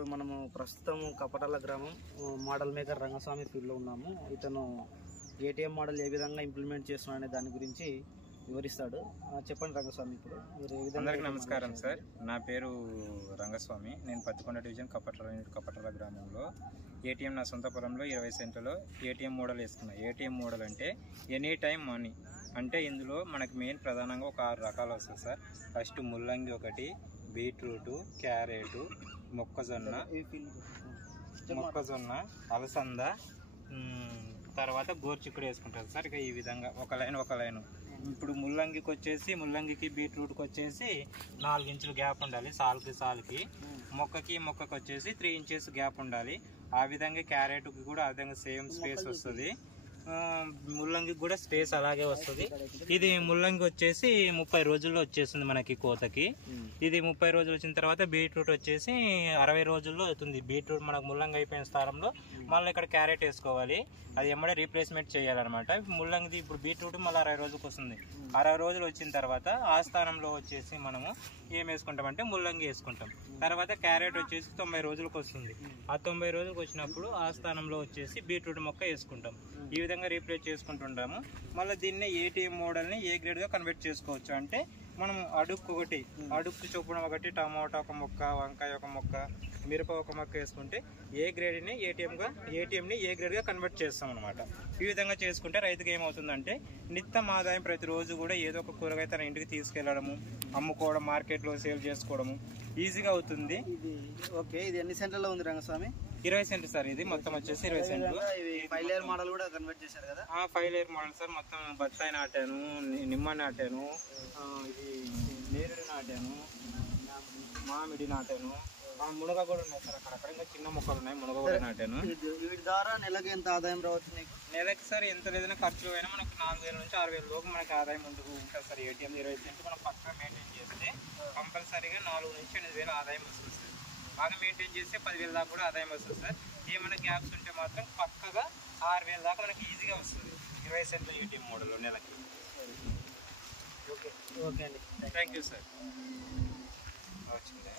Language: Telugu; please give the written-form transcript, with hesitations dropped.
ఇప్పుడు మనము ప్రస్తుతం కపటాల గ్రామం మోడల్ మేకర్ రంగస్వామి ఫీల్డ్లో ఉన్నాము. ఇతను ఏటీఎం మోడల్ ఏ విధంగా ఇంప్లిమెంట్ చేస్తున్నా అనే దాని గురించి వివరిస్తాడు. చెప్పండి రంగస్వామి. ఇప్పుడు మీరు ఏ విధంగా? అందరికీ నమస్కారం సార్. నా పేరు రంగస్వామి. నేను పత్తికొండ డివిజన్ కపటాల గ్రామంలో ఏటీఎం నా సొంత పొలంలో 20 సెంట్లలో ఏటీఎం మోడల్ వేసుకున్నా. ఏటీఎం మోడల్ అంటే ఎనీ టైం మనీ. అంటే ఇందులో మనకి మెయిన్ ప్రధానంగా ఒక 6 రకాలు వస్తుంది సార్. ఫస్ట్ ముల్లంగి ఒకటి, బీట్రూటు, క్యారెటు, మొక్కజొన్న, అలసంద, తర్వాత గోర్చిక్కుడు వేసుకుంటారు సార్. ఇక ఈ విధంగా ఒక లైన్. ఇప్పుడు ముల్లంగికి బీట్రూట్కి వచ్చేసి 4 ఇంచులు గ్యాప్ ఉండాలి. సాలుకి మొక్కకి వచ్చేసి 3 ఇంచెస్ గ్యాప్ ఉండాలి. ఆ విధంగా క్యారెట్కి కూడా ఆ విధంగా సేమ్ స్పేస్ వస్తుంది. ముల్లంగికి కూడా స్పేస్ అలాగే వస్తుంది. ఇది ముల్లంగి వచ్చేసి 30 రోజుల్లో వచ్చేస్తుంది మనకి కోతకి. ఇది 30 రోజులు వచ్చిన తర్వాత బీట్రూట్ వచ్చేసి 60 రోజుల్లో అవుతుంది. బీట్రూట్ మనకు ముల్లంగి అయిపోయిన స్థానంలో మళ్ళీ ఇక్కడ క్యారెట్ వేసుకోవాలి. అది ఎమ్మడే రీప్లేస్మెంట్ చేయాలన్నమాట. ముల్లంగిది ఇప్పుడు బీట్రూట్ మళ్ళీ 60 రోజులకు వస్తుంది. 60 రోజులు వచ్చిన తర్వాత ఆ స్థానంలో వచ్చేసి మనము ఏం వేసుకుంటామంటే ముల్లంగి వేసుకుంటాం. తర్వాత క్యారెట్ వచ్చేసి 90 రోజులకు వస్తుంది. ఆ 90 రోజులకు వచ్చినప్పుడు ఆ స్థానంలో వచ్చేసి బీట్రూట్ మొక్క వేసుకుంటాం. ఈ విధంగా రీప్లేస్ చేసుకుంటుంటాము. మళ్ళీ దీన్ని ఏటీఎం మోడల్ని ఏ గ్రేడ్గా కన్వర్ట్ చేసుకోవచ్చు అంటే మనం అడుక్కు చొప్పున ఒకటి, టమాటా ఒక మొక్క, వంకాయ ఒక మొక్క, మిరప ఒక మొక్క వేసుకుంటే ఏ గ్రేడ్ని ఏటీఎంని ఏ గ్రేడ్గా కన్వర్ట్ చేస్తాం అనమాట. ఈ విధంగా చేసుకుంటే రైతుకి ఏమవుతుందంటే నిత్యం ఆదాయం ప్రతిరోజు కూడా ఏదో ఒక కూరగాయ తన ఇంటికి తీసుకెళ్లడము, అమ్ముకోవడం, మార్కెట్లో సేల్ చేసుకోవడము ఈజీగా అవుతుంది. ఓకే, ఇది ఎన్ని సెంట్లలో ఉంది రంగస్వామి? 20 సెంట్లు సార్. ఇది మొత్తం వచ్చేసి 20 సెంట్లు. 5 లేయర్ మోడల్ కూడా కన్వర్ట్ చేశారు కదా? 5 లేయర్ మోడల్ సార్. మొత్తం బత్తాయి నాటాను, నిమ్మ నాటాను, ఇది నేరుడు నాటాను, మామిడి నాటాను, మునగ కూడా ఉన్నాయి సార్. అక్కడక్కడ ఇంకా చిన్న మొక్కలు ఉన్నాయి, మునగ కూడా నాటాను. వీటి ద్వారా నెలకి ఎంత ఆదాయం రావచ్చు నీకు? నెలకి సార్ ఎంత లేదైనా ఖర్చు అయినా మనకు 4,000 నుంచి 6,000 లోపు మనకి ఆదాయం ఉంటుంది సార్. ఏటీఎం 20 సెంట్లు మనం పక్కగా మెయింటైన్ చేస్తే కంపల్సరీగా 4 నుంచి 8,000 ఆదాయం వస్తుంది సార్. బాగా మెయింటైన్ చేస్తే 10,000 దాకా కూడా ఆదాయం వస్తుంది సార్. ఏమైనా గ్యాప్స్ ఉంటే మాత్రం పక్కగా 6,000 దాకా మనకి ఈజీగా వస్తుంది 20 సెంట్ల ఏటీఎం మోడల్లో నెలకి. ఓకే అండి, థ్యాంక్ యూ సార్. వచ్చిందా?